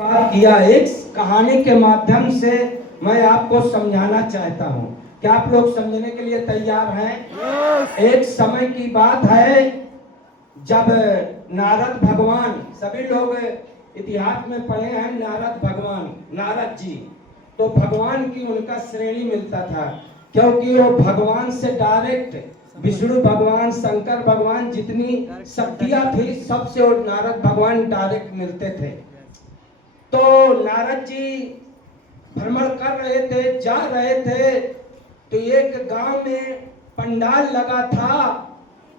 बात किया। एक कहानी के माध्यम से मैं आपको समझाना चाहता हूँ। क्या आप लोग समझने के लिए तैयार हैं? एक समय की बात है जब नारद भगवान, सभी लोग इतिहास में पढ़े हैं नारद भगवान, नारद जी, तो भगवान की उनका श्रेणी मिलता था क्योंकि वो भगवान से डायरेक्ट, विष्णु भगवान, शंकर भगवान जितनी शक्तियां थी सबसे वो नारद भगवान डायरेक्ट मिलते थे। तो नारद जी भ्रमण कर रहे थे, जा रहे थे, तो एक गांव में पंडाल लगा था,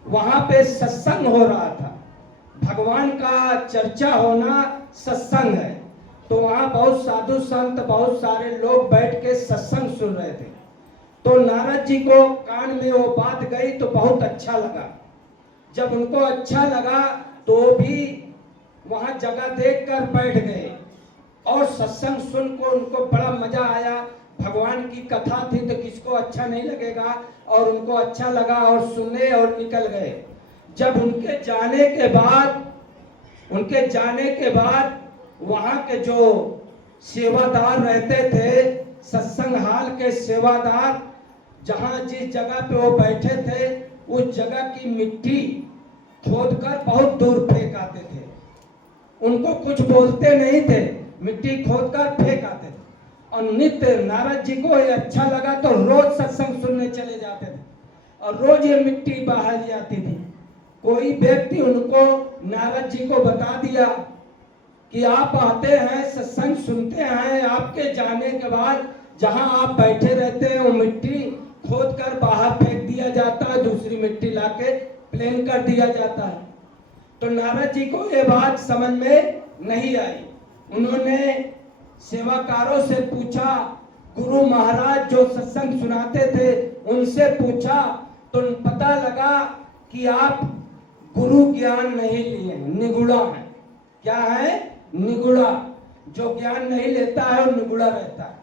वहां पे सत्संग हो रहा था। भगवान का चर्चा होना सत्संग है, तो वहां बहुत साधु संत, बहुत सारे लोग बैठ के सत्संग सुन रहे थे। तो नारद जी को कान में वो बात गई तो बहुत अच्छा लगा। जब उनको अच्छा लगा तो भी वहां जगह देखकर बैठ गए और सत्संग सुन को उनको बड़ा मजा आया। भगवान की कथा थी तो किसको अच्छा नहीं लगेगा, और उनको अच्छा लगा और सुने और निकल गए। जब उनके जाने के बाद वहां के जो सेवादार रहते थे, सत्संग हाल के सेवादार, जहां जिस जगह पे वो बैठे थे उस जगह की मिट्टी खोदकर बहुत दूर फेंक आते थे। उनको कुछ बोलते नहीं थे, मिट्टी खोदकर फेंक आते थे। और नित्य नारद जी को ये अच्छा लगा तो रोज सत्संग सुनने चले जाते थे और रोज ये मिट्टी बाहर जाती थी। कोई व्यक्ति उनको, नारद जी को बता दिया कि आप आते हैं, सत्संग सुनते हैं, आपके जाने के बाद जहां आप बैठे रहते हैं वो मिट्टी खोद कर बाहर फेंक दिया जाता है, दूसरी मिट्टी लाके प्लेन कर दिया जाता है। तो नारद जी को ये बात समझ में नहीं आई। उन्होंने सेवाकारों से पूछा, गुरु महाराज जो सत्संग सुनाते थे उनसे पूछा, तो पता लगा कि आप गुरु ज्ञान नहीं लिए, निगुड़ा है। क्या है? निगुड़ा। जो ज्ञान नहीं लेता है वो निगुड़ा रहता है।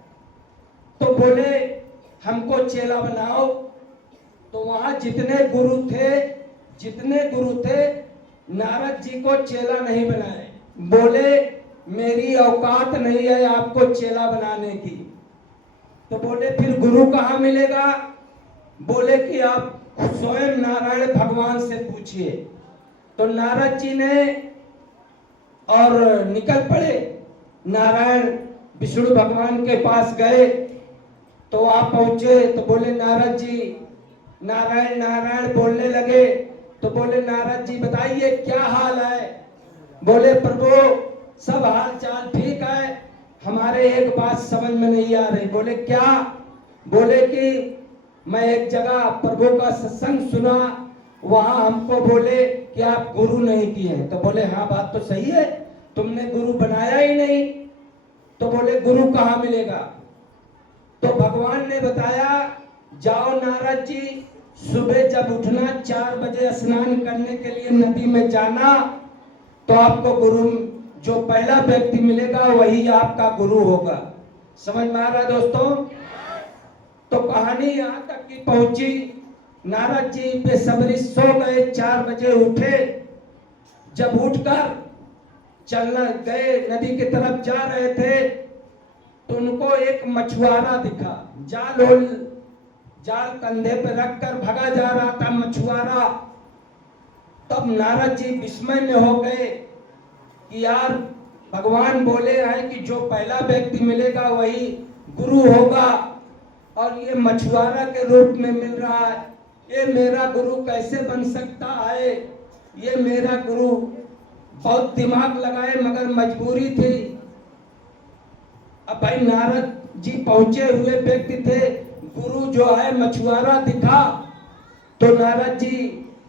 तो बोले हमको चेला बनाओ। तो वहां जितने गुरु थे नारद जी को चेला नहीं बनाए। बोले मेरी औकात नहीं है आपको चेला बनाने की। तो बोले फिर गुरु कहाँ मिलेगा? बोले कि आप स्वयं नारायण भगवान से पूछिए। तो नारद जी ने और निकल पड़े, नारायण विष्णु भगवान के पास गए। तो आप पहुंचे तो बोले नारद जी नारायण नारायण बोलने लगे। तो बोले नारद जी बताइए क्या हाल है? बोले प्रभु सब हाल चाल ठीक है, हमारे एक बात समझ में नहीं आ रही। बोले क्या? बोले कि मैं एक जगह प्रभु का सत्संग सुना, वहां हमको बोले कि आप गुरु नहीं किए। तो बोले हाँ बात तो सही है, तुमने गुरु बनाया ही नहीं। तो बोले गुरु कहाँ मिलेगा? तो भगवान ने बताया जाओ नारद जी, सुबह जब उठना 4 बजे स्नान करने के लिए नदी में जाना, तो आपको गुरु, जो पहला व्यक्ति मिलेगा वही आपका गुरु होगा। समझ में आ रहा है दोस्तों? तो कहानी यहाँ तक की पहुंची, नारद जी बेसब्री सो गए, 4 बजे उठे। जब उठकर चलना गए, नदी की तरफ जा रहे थे, तो उनको एक मछुआरा दिखा। जाल कंधे पे रखकर भगा जा रहा था मछुआरा। तब नारद जी विस्मय में हो गए कि यार भगवान बोले हैं कि जो पहला व्यक्ति मिलेगा वही गुरु होगा, और ये मछुआरा के रूप में मिल रहा है। ये मेरा गुरु कैसे बन सकता है? ये मेरा गुरु। बहुत दिमाग लगाए मगर मजबूरी थी। अब भाई नारद जी पहुंचे हुए व्यक्ति थे, गुरु जो है मछुआरा दिखा, तो नारद जी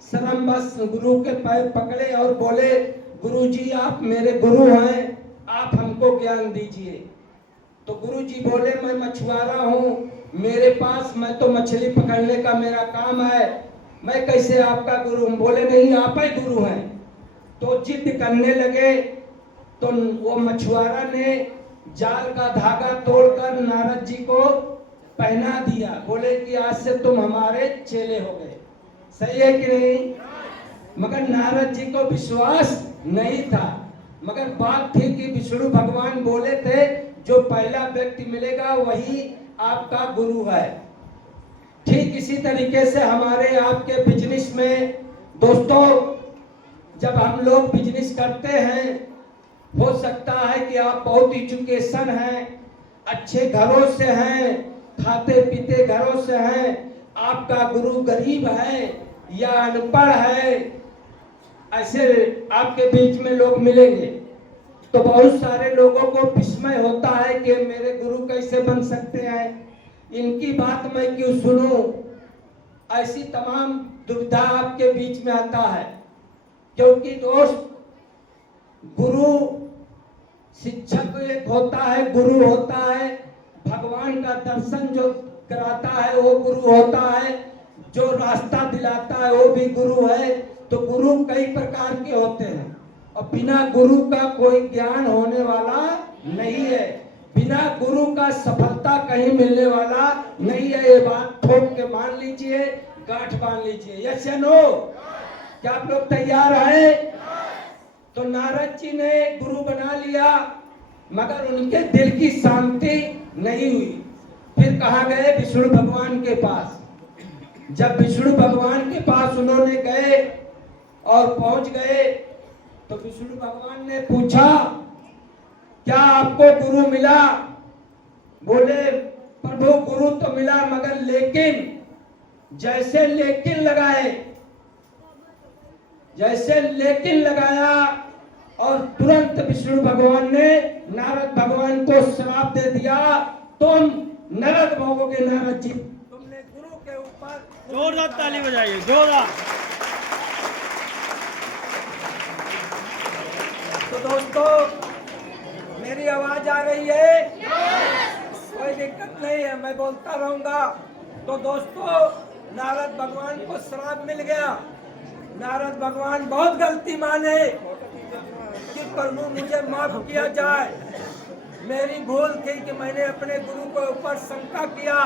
शर्मवश गुरु के पैर पकड़े और बोले गुरु जी आप मेरे गुरु हैं, आप हमको ज्ञान दीजिए। तो गुरु जी बोले मैं मछुआरा हूँ, मेरे पास, मैं तो मछली पकड़ने का मेरा काम है, मैं कैसे आपका गुरु हूँ? बोले नहीं आप ही गुरु हैं। तो जिद करने लगे। तो वो मछुआरा ने जाल का धागा तोड़कर नारद जी को पहना दिया। बोले कि आज से तुम हमारे चेले हो गए। सही है कि नहीं? मगर नारद जी को विश्वास नहीं था। मगर बात थी कि विष्णु भगवान बोले थे जो पहला व्यक्ति मिलेगा वही आपका गुरु है। ठीक इसी तरीके से हमारे आपके बिजनेस में दोस्तों, जब हम लोग बिजनेस करते हैं, हो सकता है कि आप बहुत एजुकेशन हैं, अच्छे घरों से हैं, खाते पीते घरों से हैं, आपका गुरु गरीब है या अनपढ़ है, ऐसे आपके बीच में लोग मिलेंगे तो बहुत सारे लोगों को विस्मय होता है कि मेरे गुरु कैसे बन सकते हैं, इनकी बात मैं क्यों सुनूं, ऐसी तमाम दुविधा आपके बीच में आता है। क्योंकि दोस्त, गुरु शिक्षक एक होता है, गुरु होता है, भगवान का दर्शन जो कराता है वो गुरु होता है, जो रास्ता दिलाता है वो भी गुरु है। तो गुरु कई प्रकार के होते हैं और बिना गुरु का कोई ज्ञान होने वाला नहीं है, बिना गुरु का सफलता कहीं मिलने वाला नहीं है। ये बात ठोक के मान लीजिए, गांठ बांध लीजिए। यस या नो? क्या आप लोग तैयार हैं? तो नारद जी ने गुरु बना लिया मगर उनके दिल की शांति नहीं हुई। फिर कहा गए विष्णु भगवान के पास। जब विष्णु भगवान के पास उन्होंने गए और पहुंच गए तो विष्णु भगवान ने पूछा, क्या आपको गुरु मिला? बोले, प्रभु गुरु तो मिला मगर लेकिन, जैसे लेकिन लगाए, जैसे लेकिन लगाया और तुरंत विष्णु भगवान ने नारद भगवान को श्राप दे दिया, तुम नरक भोगोगे नारद जी। तुमने गुरु के ऊपर जोरदार ताली बजाइए, जोरदार। तो दोस्तों, मेरी आवाज आ रही है? कोई दिक्कत नहीं है, मैं बोलता रहूंगा। तो दोस्तों, नारद भगवान को श्राप मिल गया। नारद भगवान बहुत गलती माने कि प्रभु मुझे माफ किया जाए, मेरी भूल थी कि मैंने अपने गुरु के ऊपर शंका किया।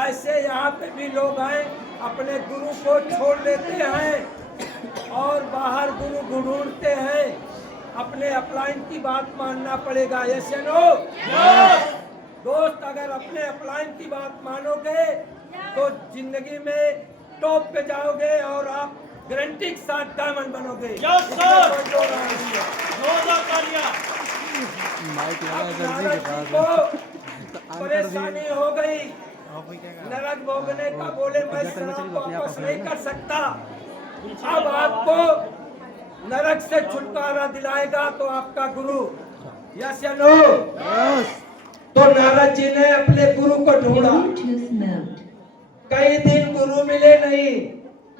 ऐसे यहाँ पे भी लोग हैं, अपने गुरु को छोड़ देते हैं और बाहर गुरु ढूंढते हैं। अपने अपलाइन की बात मानना पड़ेगा। यस या नो? दोस्त, अगर अपने अपलाइन की बात मानोगे तो जिंदगी में टॉप पे जाओगे और आप गारंटी के साथ डायमंड बनोगे। परेशानी हो गई नरक भोगने का, बोले मैं श्राप वापस नहीं कर सकता। अब आपको नरक से छुटकारा दिलाएगा तो आपका गुरु। यस या नो? तो नारद जी ने अपने गुरु को ढूंढा, कई दिन गुरु मिले नहीं,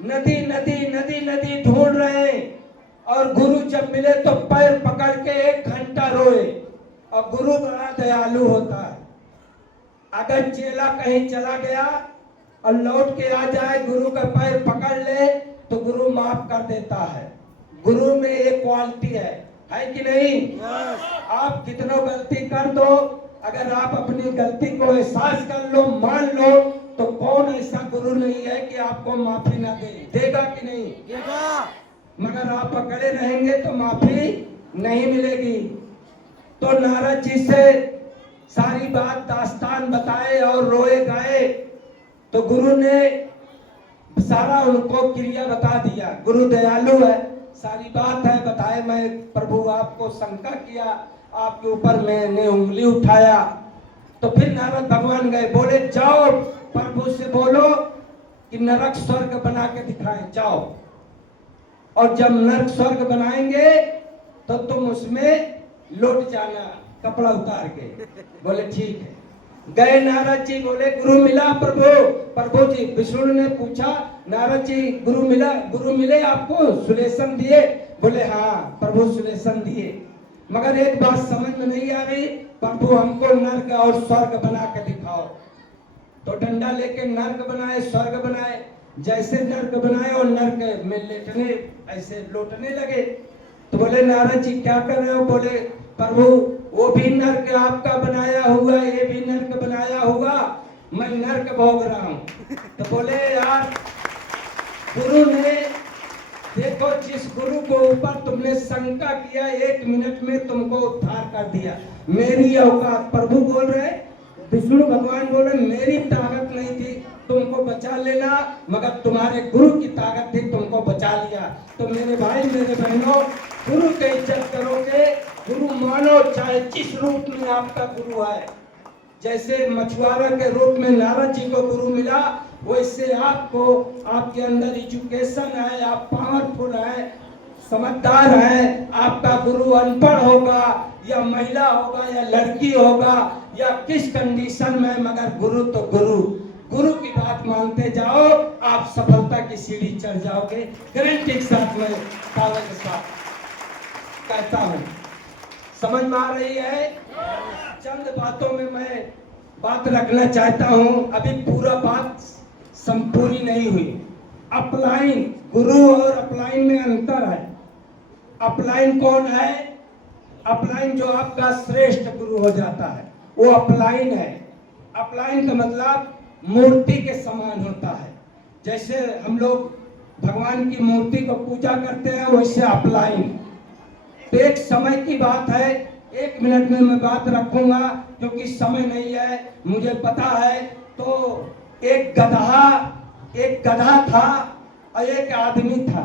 नदी नदी नदी नदी ढूंढ रहे और गुरु जब मिले तो पैर पकड़ के 1 घंटा रोए। और गुरु बड़ा दयालु होता है, अगर चेला कहीं चला गया और लौट के आ जाए, गुरु का पैर पकड़ ले तो गुरु माफ कर देता है। गुरु में एक क्वालिटी है कि नहीं? आप कितना गलती कर दो, अगर आप अपनी गलती को एहसास कर लो, मान लो, तो कौन ऐसा गुरु नहीं है कि आपको माफी ना दे? देगा कि नहीं? देगा। मगर आप पकड़े रहेंगे तो माफी नहीं मिलेगी। तो नारद जी से सारी बात दास्तान बताए और रोए गाए तो गुरु ने सारा उनको क्रिया बता दिया। गुरु दयालु है, सारी बात है बताए। मैं प्रभु आपको शंका किया, आपके ऊपर मैंने उंगली उठाया। तो फिर नारद भगवान गए, बोले जाओ प्रभु से बोलो कि नरक स्वर्ग बना के दिखाएं, जाओ। और जब नरक स्वर्ग बनाएंगे तो तुम उसमें लौट जाना कपड़ा उतार के। बोले ठीक है। गए नारद जी, बोले गुरु मिला प्रभु? प्रभु जी, विष्णु ने पूछा, नारद जी गुरु मिला? गुरु मिले आपको? सुलेशन दिए? बोले हाँ प्रभु सुलेशन दिए, मगर एक बात समझ में नहीं आ रही, प्रभु हमको नर्क और स्वर्ग बना के दिखाओ। तो डंडा लेके नर्क बनाए, स्वर्ग बनाए। जैसे नर्क बनाए और नर्क में लेटने, ऐसे लौटने लगे। तो बोले नारद जी क्या कर रहे हो? बोले प्रभु वो भी नर्क आपका बनाया हुआ, ये भी नर्क बनाया हुआ, मैं नर्क भोग रहा हूँ। तो बोले यार, गुरु ने देखो, जिस गुरु को ऊपर तुमने शंका किया, 1 मिनट में तुमको उद्धार कर दिया। मेरी औकात, प्रभु बोल रहे, विष्णु भगवान बोल रहे, मेरी ताकत नहीं थी तुमको बचा लेना, मगर तुम्हारे गुरु की ताकत थी, तुमको बचा लिया। तो मेरे भाई, मेरे बहनों, गुरु की इज्जत करोगे, गुरु मानो, चाहे जिस रूप में आपका गुरु है। जैसे मछुआरा के रूप में नारद जी को गुरु मिला, वैसे आपको, आपके अंदर एजुकेशन है, आप पावरफुल है, समझदार है। आपका गुरु अनपढ़ होगा या महिला होगा या लड़की होगा या किस कंडीशन में, मगर गुरु तो गुरु। गुरु की बात मानते जाओ, आप सफलता की सीढ़ी चढ़ जाओगे। गारंटी के साथ में दावे के साथ कहता हूं। समझ में आ रही है? चंद बातों में मैं बात रखना चाहता हूं। अभी पूरा बात संपूर्ण नहीं हुई। अपलाइन, गुरु और अपलाइन में अंतर है। अपलाइन कौन है? अपलाइन जो आपका श्रेष्ठ गुरु हो जाता है, वो अपलाइन है। अपलाइन का मतलब मूर्ति के समान होता है। जैसे हम लोग भगवान की मूर्ति को पूजा करते हैं, वैसे अपलाइन। तो एक समय की बात है, 1 मिनट में मैं बात रखूंगा क्योंकि समय नहीं है, मुझे पता है। तो एक गधा था और एक आदमी था।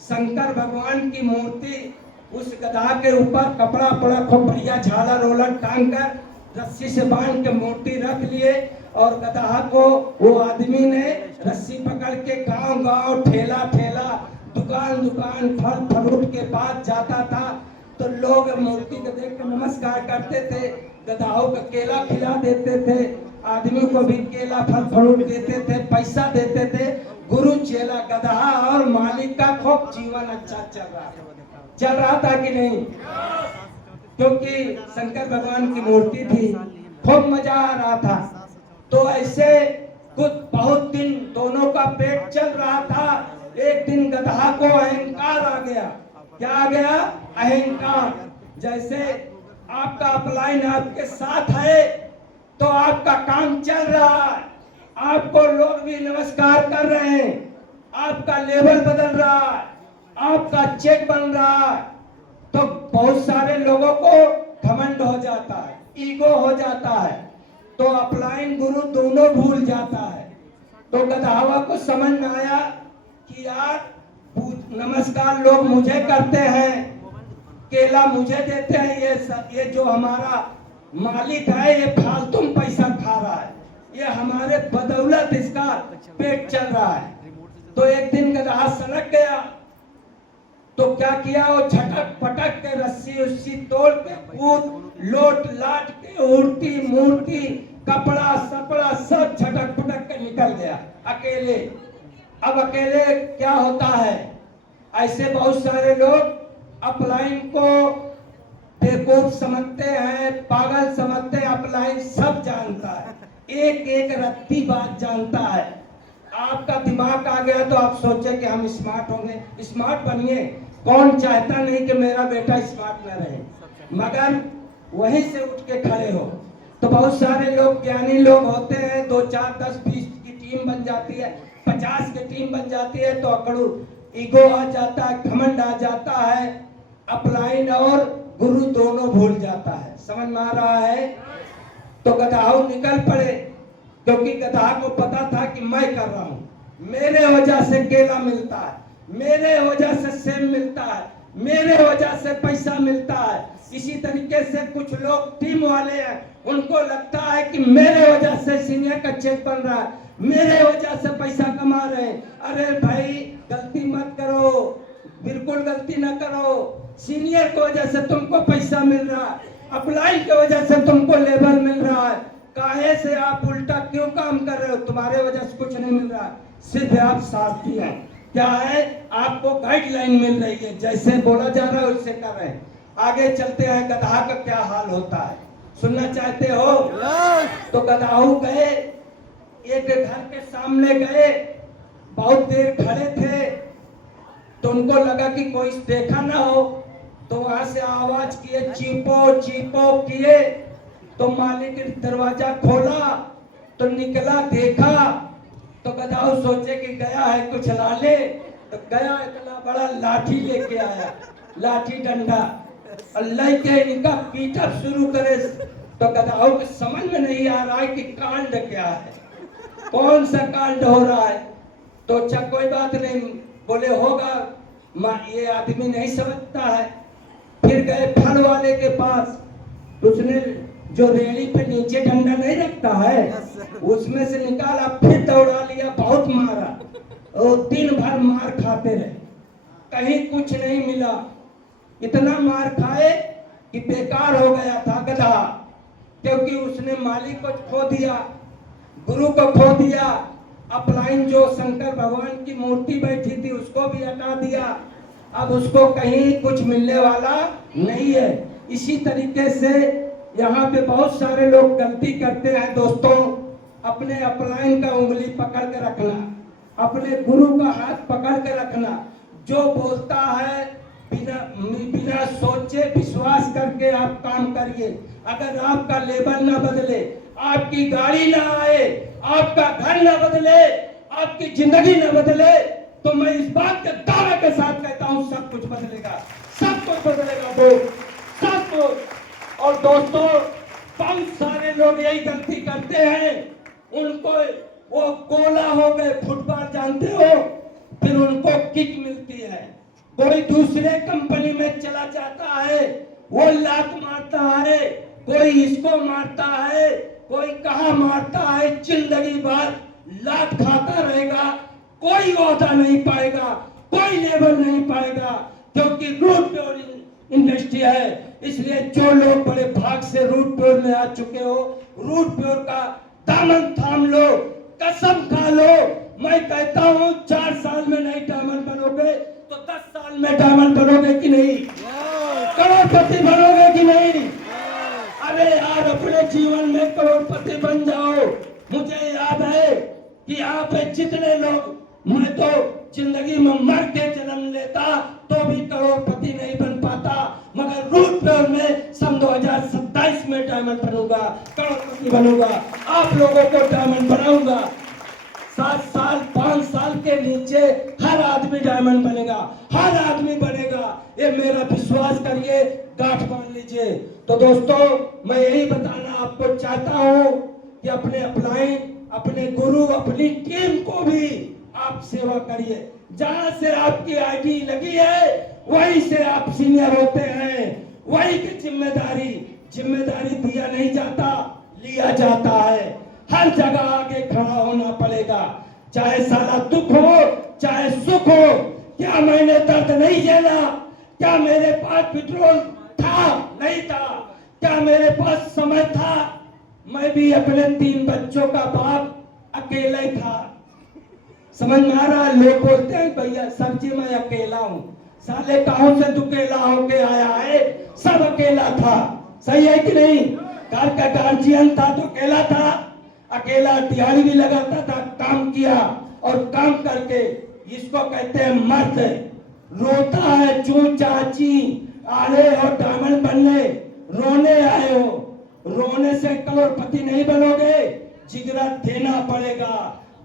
शंकर भगवान की मूर्ति, उस गधा के ऊपर कपड़ा पड़ा, खूब बढ़िया झालर रोलर टांग कर रस्सी से बांध के मूर्ति रख लिए, और गधा को वो आदमी ने रस्सी पकड़ के गांव गांव, ठेला ठेला, दुकान दुकान, फल फ्रूट के पास जाता था। तो लोग मूर्ति को देख कर नमस्कार करते थे, गधाओं को केला खिला देते थे, आदमी को भी केला फल फ्रूट देते थे, पैसा देते थे। गुरु चेला, गधा और मालिक का खूब जीवन अच्छा चल रहा था कि नहीं? क्योंकि शंकर भगवान की मूर्ति थी, खूब मजा आ रहा था। तो ऐसे कुछ बहुत दिन दोनों का पेट चल रहा था। एक दिन गधा को अहंकार आ गया। क्या आ गया? अहंकार। जैसे आपका अपलाइन आपके साथ है तो आपका काम चल रहा है, आपको लोग भी नमस्कार कर रहे हैं, आपका लेवल बदल रहा है, आपका चेक बन रहा है, तो बहुत सारे लोगों को घमंड हो जाता है, ईगो हो जाता है। तो अपलाइन गुरु दोनों भूल जाता है। तो गधावा को समझ में आया कि यार नमस्कार लोग मुझे करते हैं, केला मुझे देते हैं, ये जो हमारा मालिक है ये फालतू पैसा खा रहा है, ये हमारे बदौलत इसका पेट चल रहा है। तो एक दिन गधा सनक गया, तो क्या किया, वो झटक पटक के रस्सी उस्सी तोड़ के कूद लोट लाट के उड़ती मूर्ति कपड़ा सपड़ा सब झटक पटक के निकल गया अकेले। अब अकेले क्या होता है, ऐसे बहुत सारे लोग अपलाइन को बेवकूफ समझते हैं, पागल समझते हैं। अपलाइन सब जानता है, एक एक रत्ती बात जानता है। आपका दिमाग आ गया तो आप सोचे कि हम स्मार्ट होंगे, स्मार्ट बनिए। कौन चाहता नहीं कि मेरा बेटा स्मार्ट न रहे, मगर वहीं से उठ के खड़े हो। तो बहुत सारे लोग ज्ञानी लोग होते हैं, 2 4 10 20 की टीम बन जाती है, 50 की टीम बन जाती है, तो अकड़ू ईगो आ जाता है, घमंड आ जाता है। अपलाइन और गुरु दोनों भूल जाता है। समझ में आ रहा है? तो गधाओं निकल पड़े, क्योंकि गधा को पता था कि मैं कर रहा हूं, मेरे वजह से केला मिलता है, मेरे वजह से सेब मिलता है, मेरे वजह से पैसा मिलता है। इसी तरीके से कुछ लोग टीम वाले हैं, उनको लगता है कि मेरे वजह से सीनियर का चेक बन रहा है, मेरे वजह से पैसा कमा रहे हैं। अरे भाई गलती मत करो, बिल्कुल गलती ना करो। सीनियर की वजह से तुमको पैसा मिल रहा है, अपलाइन की वजह से तुमको लेवल मिल रहा है। काहे से आप उल्टा क्यों काम कर रहे हो? तुम्हारे वजह से कुछ नहीं मिल रहा, सिर्फ आप साथी हैं। क्या है, आपको गाइडलाइन मिल रही है, जैसे बोला जा रहा है उससे कर रहे हैं। आगे चलते हैं, गधा का क्या हाल होता है, सुनना चाहते हो? तो गधाऊ गए, एक घर के सामने गए, बहुत देर खड़े थे, तो उनको लगा कि कोई देखा ना हो, तो वहां से आवाज किए, चीपो चीपो किए। तो मालिक ने दरवाजा खोला, तो निकला, देखा, तो गधाऊ सोचे कि गया है कुछ लाले, तो गया इतना बड़ा लाठी लेके आया, लाठी डंडा, और लेके इनका पीटअप शुरू करे। तो गधाओं को समझ में नहीं आ रहा है कि कांड क्या है, कौन सा कांड हो रहा है। तो अच्छा कोई बात नहीं, बोले होगा, ये आदमी नहीं समझता है। फिर गए फल वाले के पास, उसने जो रेड़ी पे नीचे डंडा नहीं रखता है, उसमें से निकाला, फिर दौड़ा लिया, बहुत मारा, और दिन भर मार खाते रहे, कहीं कुछ नहीं मिला। इतना मार खाए कि बेकार हो गया था गधा, क्योंकि उसने मालिक को खो दिया, गुरु को खो दिया, अपलाइन जो शंकर भगवान की मूर्ति बैठी थी उसको भी हटा दिया। अब उसको कहीं कुछ मिलने वाला नहीं है। इसी तरीके से यहाँ पे बहुत सारे लोग गलती करते हैं दोस्तों। अपने अपलाइन का उंगली पकड़ के रखना, अपने गुरु का हाथ पकड़ के रखना, जो बोलता है बिना सोचे विश्वास करके आप काम करिए। अगर आपका लेवल ना बदले, आपकी गाड़ी ना आए, आपका घर ना बदले, आपकी जिंदगी ना बदले, तो मैं इस बात के दावे के साथ कहता हूं सब कुछ बदलेगा, सब कुछ बदलेगा दोस्त, सब कुछ। और दोस्तों बहुत सारे लोग यही गलती करते हैं, उनको वो गोला हो गए, फुटबॉल जानते हो, फिर उनको किक मिलती है, कोई दूसरे कंपनी में चला जाता है, वो लात मारता है, कोई इसको मारता है, कोई कहाँ मारता है, जिंदगी भर लात खाता रहेगा, कोई ओहदा नहीं पाएगा, कोई लेवल नहीं पाएगा, क्योंकि रूट प्योर इंडस्ट्री है। इसलिए जो लोग बड़े भाग से रूट प्योर में आ चुके हो, रूट प्योर का दामन थाम लो, कसम खा लो। मैं कहता हूँ 4 साल में नहीं डायमंड बनोगे तो 10 साल में डायमंड बनोगे कि नहीं, करोड़पति बनोगे कि नहीं। अरे यार अपने जीवन में करोड़पति बन जाओ। मुझे याद है कि यहाँ पे जितने लोग, मैं तो जिंदगी में मर के जन्म लेता तो भी करोड़पति नहीं बन पाता, मगर रूट प्योर में सन 2027 में डायमंड बनूंगा, करोड़पति बनूंगा, आप लोगों को डायमंड बनाऊंगा। 7 साल 5 साल के नीचे हर आदमी डायमंड बनेगा, हर आदमी बनेगा, ये मेरा विश्वास करिए, गांठ बांध लीजिए। तो दोस्तों मैं यही बताना आपको चाहता हूँ कि अपने अपलाइन, अपने गुरु, अपनी टीम को भी आप सेवा करिए। जहां से आपकी आईडी लगी है वहीं से आप सीनियर होते हैं, वही की जिम्मेदारी दिया नहीं जाता, लिया जाता है। हर जगह आगे खड़ा होना पड़ेगा, चाहे साला दुख हो चाहे सुख हो। क्या मैंने दर्द नहीं झेला? क्या मेरे पास पेट्रोल था? नहीं था। क्या मेरे पास समय था? मैं भी अपने 3 बच्चों का बाप अकेला ही था। समझ में आ रहा है? लोग बोलते हैं भैया सब्जी मैं अकेला हूँ, साले कहां से दुकेला होके आया है, सब अकेला था। सही है कि नहीं? घर का गार्जियन था तो अकेला था, अकेला दिहाड़ी भी लगाता था, काम किया और काम करके, इसको कहते हैं मर्द। रोता है चू चाची, आए हो डायमंड बनने, रोने आए हो, रोने से करोड़पति नहीं बनोगे, जिगरा देना पड़ेगा,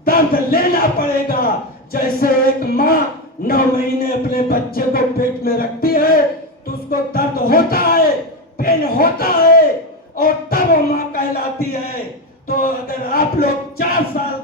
दर्द लेना पड़ेगा। जैसे एक माँ 9 महीने अपने बच्चे को पेट में रखती है तो उसको दर्द होता है, पेन होता है, और तब वो माँ कहलाती है। तो अगर आप लोग 4 साल